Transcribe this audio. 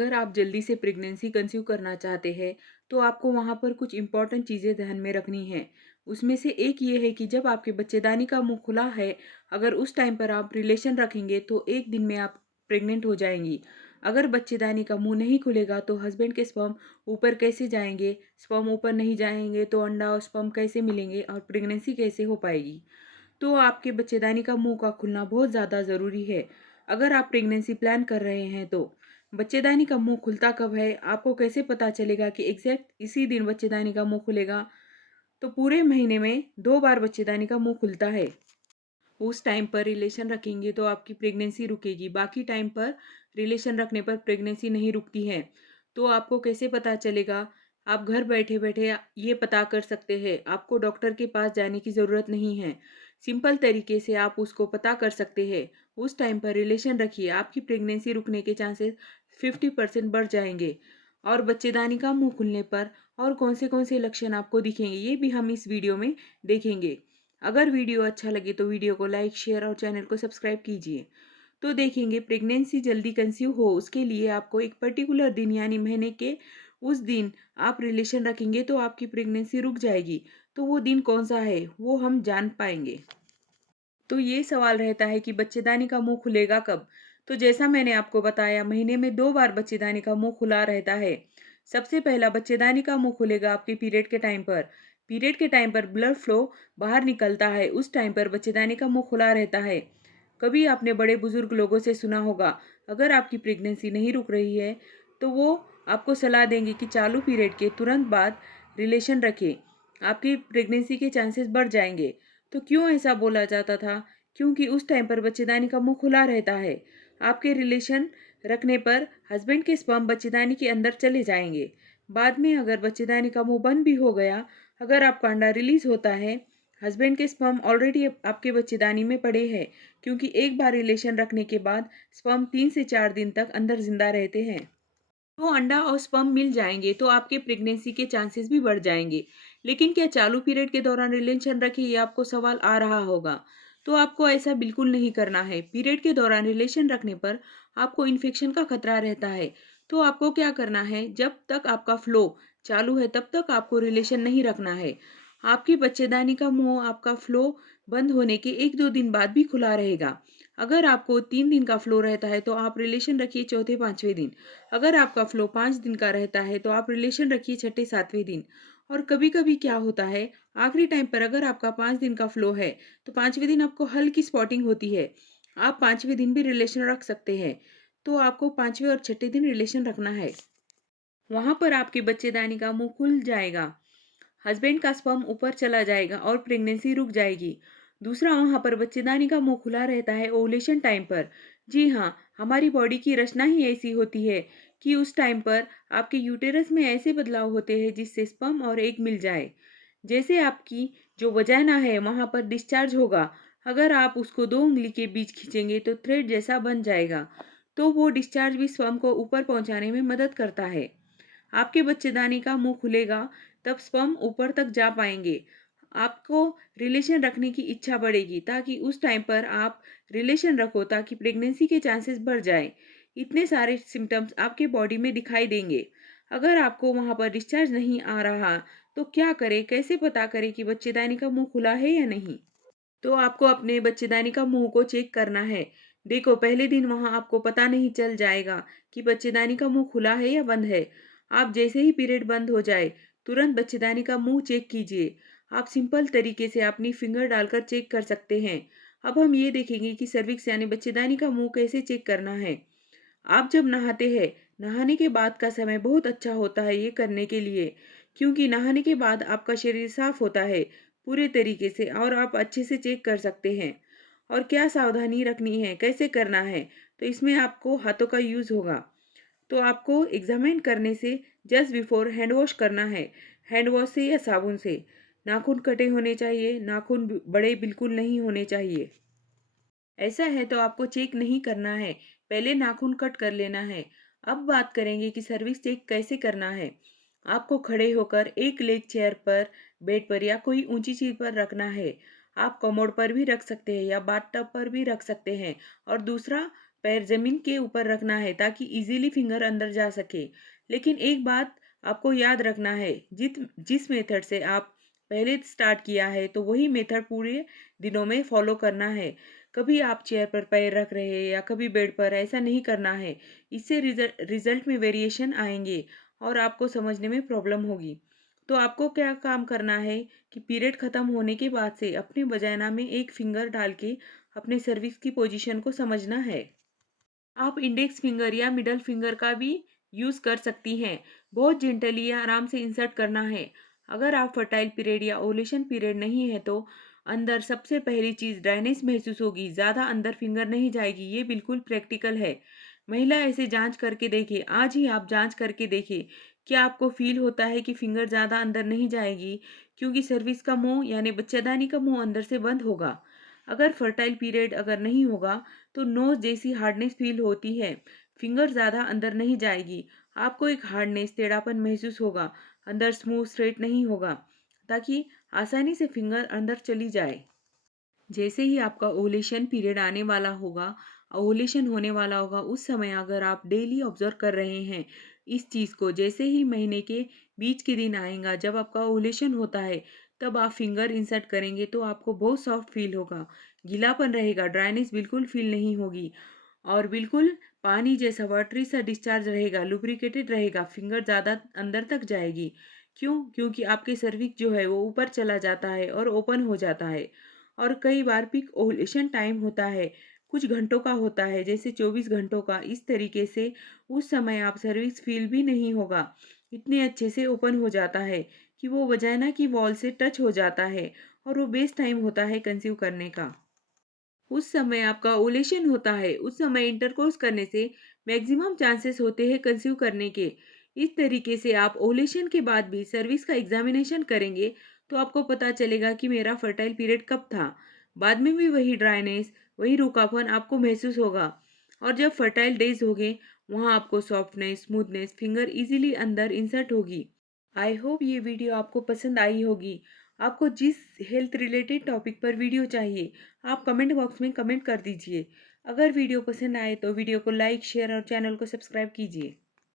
अगर आप जल्दी से प्रेगनेंसी कंसीव करना चाहते हैं तो आपको वहाँ पर कुछ इम्पॉर्टेंट चीज़ें ध्यान में रखनी है। उसमें से एक ये है कि जब आपके बच्चेदानी का मुंह खुला है, अगर उस टाइम पर आप रिलेशन रखेंगे तो एक दिन में आप प्रेग्नेंट हो जाएंगी। अगर बच्चेदानी का मुंह नहीं खुलेगा तो हस्बैंड के स्पर्म ऊपर कैसे जाएंगे, स्पर्म ऊपर नहीं जाएंगे तो अंडा और स्पर्म कैसे मिलेंगे और प्रेगनेंसी कैसे हो पाएगी। तो आपके बच्चेदानी का मुंह का खुलना बहुत ज़्यादा ज़रूरी है। अगर आप प्रेगनेंसी प्लान कर रहे हैं तो बच्चेदानी का मुंह खुलता कब है, आपको कैसे पता चलेगा कि एग्जैक्ट इसी दिन बच्चेदानी का मुंह खुलेगा। तो पूरे महीने में 2 बार बच्चेदानी का मुंह खुलता है। उस टाइम पर रिलेशन रखेंगे तो आपकी प्रेगनेंसी रुकेगी, बाकी टाइम पर रिलेशन रखने पर प्रेगनेंसी नहीं रुकती है। तो आपको कैसे पता चलेगा? आप घर बैठे बैठे ये पता कर सकते हैं, आपको डॉक्टर के पास जाने की ज़रूरत नहीं है। सिंपल तरीके से आप उसको पता कर सकते हैं। उस टाइम पर रिलेशन रखिए, आपकी प्रेगनेंसी रुकने के चांसेस 50% बढ़ जाएंगे। और बच्चेदानी का मुंह खुलने पर और कौन से लक्षण आपको दिखेंगे ये भी हम इस वीडियो में देखेंगे। अगर वीडियो अच्छा लगे तो वीडियो को लाइक, शेयर और चैनल को सब्सक्राइब कीजिए। तो देखेंगे प्रेगनेंसी जल्दी कंसीव हो उसके लिए आपको एक पर्टिकुलर दिन यानी महीने के उस दिन आप रिलेशन रखेंगे तो आपकी प्रेगनेंसी रुक जाएगी। तो वो दिन कौन सा है वो हम जान पाएंगे। तो ये सवाल रहता है कि बच्चेदानी का मुंह खुलेगा कब। तो जैसा मैंने आपको बताया, महीने में 2 बार बच्चेदानी का मुंह खुला रहता है। सबसे पहला बच्चेदानी का मुंह खुलेगा आपके पीरियड के टाइम पर। पीरियड के टाइम पर ब्लड फ्लो बाहर निकलता है, उस टाइम पर बच्चेदानी का मुंह खुला रहता है। कभी आपने बड़े बुजुर्ग लोगों से सुना होगा, अगर आपकी प्रेगनेंसी नहीं रुक रही है तो वो आपको सलाह देंगे कि चालू पीरियड के तुरंत बाद रिलेशन रखें, आपकी प्रेगनेंसी के चांसेस बढ़ जाएंगे। तो क्यों ऐसा बोला जाता था? क्योंकि उस टाइम पर बच्चेदानी का मुंह खुला रहता है। आपके रिलेशन रखने पर हस्बैंड के स्पर्म बच्चेदानी के अंदर चले जाएंगे। बाद में अगर बच्चेदानी का मुंह बंद भी हो गया, अगर आपका अंडा रिलीज होता है, हस्बैंड के स्पर्म ऑलरेडी आपके बच्चेदानी में पड़े हैं। क्योंकि एक बार रिलेशन रखने के बाद स्पर्म 3 से 4 दिन तक अंदर जिंदा रहते हैं। तो अंडा और स्पर्म मिल जाएंगे तो आपके प्रेगनेंसी के चांसेस भी बढ़ जाएंगे। लेकिन क्या चालू पीरियड के दौरान रिलेशन रखें, ये आपको सवाल आ रहा होगा। तो आपको ऐसा बिल्कुल नहीं करना है। पीरियड के दौरान रिलेशन रखने पर आपको इन्फेक्शन का खतरा रहता है। तो आपको क्या करना है, जब तक आपका फ्लो चालू है तब तक आपको रिलेशन नहीं रखना है। आपकी बच्चेदानी का मुंह आपका फ्लो बंद होने के 1-2 दिन बाद भी खुला रहेगा। अगर आपको 3 दिन का फ्लो रहता है तो आप रिलेशन रखिए चौथे पांचवें दिन। अगर आपका फ्लो 5 दिन का रहता है तो आप रिलेशन रखिए छठे सातवें दिन। और कभी कभी क्या होता है, आखिरी टाइम पर अगर आपका 5 दिन का फ्लो है तो पांचवें दिन आपको हल्की स्पॉटिंग होती है, आप पांचवें दिन भी रिलेशन रख सकते हैं। तो आपको पांचवें और छठे दिन रिलेशन रखना है। वहां पर आपके बच्चेदानी का मुंह खुल जाएगा, हस्बैंड का स्पर्म ऊपर चला जाएगा और प्रेगनेंसी रुक जाएगी। दूसरा, वहां पर बच्चेदानी का मुंह खुला रहता है ओवुलेशन टाइम पर। जी हाँ, हमारी बॉडी की रचना ही ऐसी होती है कि उस टाइम पर आपके यूटेरस में ऐसे बदलाव होते हैं जिससे स्पर्म और एग मिल जाए। जैसे आपकी जो वजाइना है वहां पर डिस्चार्ज होगा, अगर आप उसको 2 उंगली के बीच खींचेंगे तो थ्रेड जैसा बन जाएगा। तो वो डिस्चार्ज भी स्पर्म को ऊपर पहुंचाने में मदद करता है। आपके बच्चेदानी का मुंह खुलेगा तब स्पर्म ऊपर तक जा पाएंगे। आपको रिलेशन रखने की इच्छा बढ़ेगी ताकि उस टाइम पर आप रिलेशन रखो ताकि प्रेगनेंसी के चांसेस बढ़ जाए। इतने सारे सिम्टम्स आपके बॉडी में दिखाई देंगे। अगर आपको वहां पर डिस्चार्ज नहीं आ रहा तो क्या करें, कैसे पता करें कि बच्चेदानी का मुंह खुला है या नहीं। तो आपको अपने बच्चेदानी का मुंह को चेक करना है। देखो, पहले दिन वहां आपको पता नहीं चल जाएगा कि बच्चेदानी का मुंह खुला है या बंद है। आप जैसे ही पीरियड बंद हो जाए तुरंत बच्चेदानी का मुंह चेक कीजिए। आप सिंपल तरीके से अपनी फिंगर डालकर चेक कर सकते हैं। अब हम ये देखेंगे कि सर्विक्स यानी बच्चेदानी का मुंह कैसे चेक करना है। आप जब नहाते हैं, नहाने के बाद का समय बहुत अच्छा होता है ये करने के लिए। क्योंकि नहाने के बाद आपका शरीर साफ होता है पूरे तरीके से और आप अच्छे से चेक कर सकते हैं। और क्या सावधानी रखनी है, कैसे करना है, तो इसमें आपको हाथों का यूज़ होगा। तो आपको एग्जामिन करने से जस्ट बिफोर हैंड वॉश करना है। हैंड वॉश से या साबुन से। नाखून कटे होने चाहिए, नाखून बड़े बिल्कुल नहीं होने चाहिए। ऐसा है तो आपको चेक नहीं करना है, पहले नाखून कट कर लेना है। अब बात करेंगे कि सर्विस चेक कैसे करना है। आपको खड़े होकर एक लेग चेयर पर, बेड पर या कोई ऊंची चीज पर रखना है। आप कमोड पर भी रख सकते हैं या बाथ टब पर भी रख सकते हैं। और दूसरा, पैर ज़मीन के ऊपर रखना है ताकि इजीली फिंगर अंदर जा सके। लेकिन एक बात आपको याद रखना है, जिस मेथड से आप पहले स्टार्ट किया है तो वही मेथड पूरे दिनों में फॉलो करना है। कभी आप चेयर पर पैर रख रहे हैं या कभी बेड पर, ऐसा नहीं करना है। इससे रिजल्ट में वेरिएशन आएंगे और आपको समझने में प्रॉब्लम होगी। तो आपको क्या काम करना है कि पीरियड ख़त्म होने के बाद से अपने वजाइना में एक फिंगर डाल के अपने सर्विक्स की पोजीशन को समझना है। आप इंडेक्स फिंगर या मिडल फिंगर का भी यूज़ कर सकती हैं। बहुत जेंटली या आराम से इंसर्ट करना है। अगर आप फर्टाइल पीरियड या ओव्यूलेशन पीरियड नहीं है तो अंदर सबसे पहली चीज़ ड्राइनेस महसूस होगी। ज़्यादा अंदर फिंगर नहीं जाएगी, ये बिल्कुल प्रैक्टिकल है। महिला ऐसे जांच करके देखे, आज ही आप जांच करके देखें। क्या आपको फील होता है कि फिंगर ज़्यादा अंदर नहीं जाएगी, क्योंकि सर्विस का मुंह यानी बच्चेदानी का मुंह अंदर से बंद होगा। अगर फर्टाइल पीरियड अगर नहीं होगा तो नोज जैसी हार्डनेस फील होती है। फिंगर ज़्यादा अंदर नहीं जाएगी। आपको एक हार्डनेस, टेढ़ापन महसूस होगा। अंदर स्मूथ स्ट्रेट नहीं होगा, ताकि आसानी से फिंगर अंदर चली जाए। जैसे ही आपका ओव्यूलेशन पीरियड आने वाला होगा, ओव्यूलेशन होने वाला होगा, उस समय अगर आप डेली ऑब्जर्व कर रहे हैं इस चीज़ को, जैसे ही महीने के बीच के दिन आएगा जब आपका ओव्यूलेशन होता है, तब आप फिंगर इंसर्ट करेंगे तो आपको बहुत सॉफ्ट फील होगा, गीलापन रहेगा, ड्राइनेस बिल्कुल फील नहीं होगी और बिल्कुल पानी जैसा वाटरी सा डिस्चार्ज रहेगा, लुब्रिकेटेड रहेगा, फिंगर ज़्यादा अंदर तक जाएगी। क्यों? क्योंकि आपके सर्विक्स जो है वो ऊपर चला जाता है और ओपन हो जाता है। और कई बार पीक ओव्यूलेशन टाइम होता है, कुछ घंटों का होता है, जैसे 24 घंटों का। इस तरीके से उस समय आप सर्विक्स फील भी नहीं होगा, इतने अच्छे से ओपन हो जाता है कि वो वजाइना की वॉल से टच हो जाता है और वो बेस्ट टाइम होता है कंसीव करने का। उस समय आपका ओव्यूलेशन होता है, उस समय इंटरकोर्स करने से मैक्सिमम चांसेस होते हैं कंसीव करने के। इस तरीके से आप ओव्यूलेशन के बाद भी सर्विक्स का एग्जामिनेशन करेंगे तो आपको पता चलेगा कि मेरा फर्टाइल पीरियड कब था। बाद में भी वही ड्राइनेस, वही रूखापन आपको महसूस होगा। और जब फर्टाइल डेज होंगे, वहाँ आपको सॉफ्टनेस, स्मूथनेस, फिंगर इजीली अंदर इंसर्ट होगी। आई होप ये वीडियो आपको पसंद आई होगी। आपको जिस हेल्थ रिलेटेड टॉपिक पर वीडियो चाहिए, आप कमेंट बॉक्स में कमेंट कर दीजिए। अगर वीडियो पसंद आए तो वीडियो को लाइक, शेयर और चैनल को सब्सक्राइब कीजिए।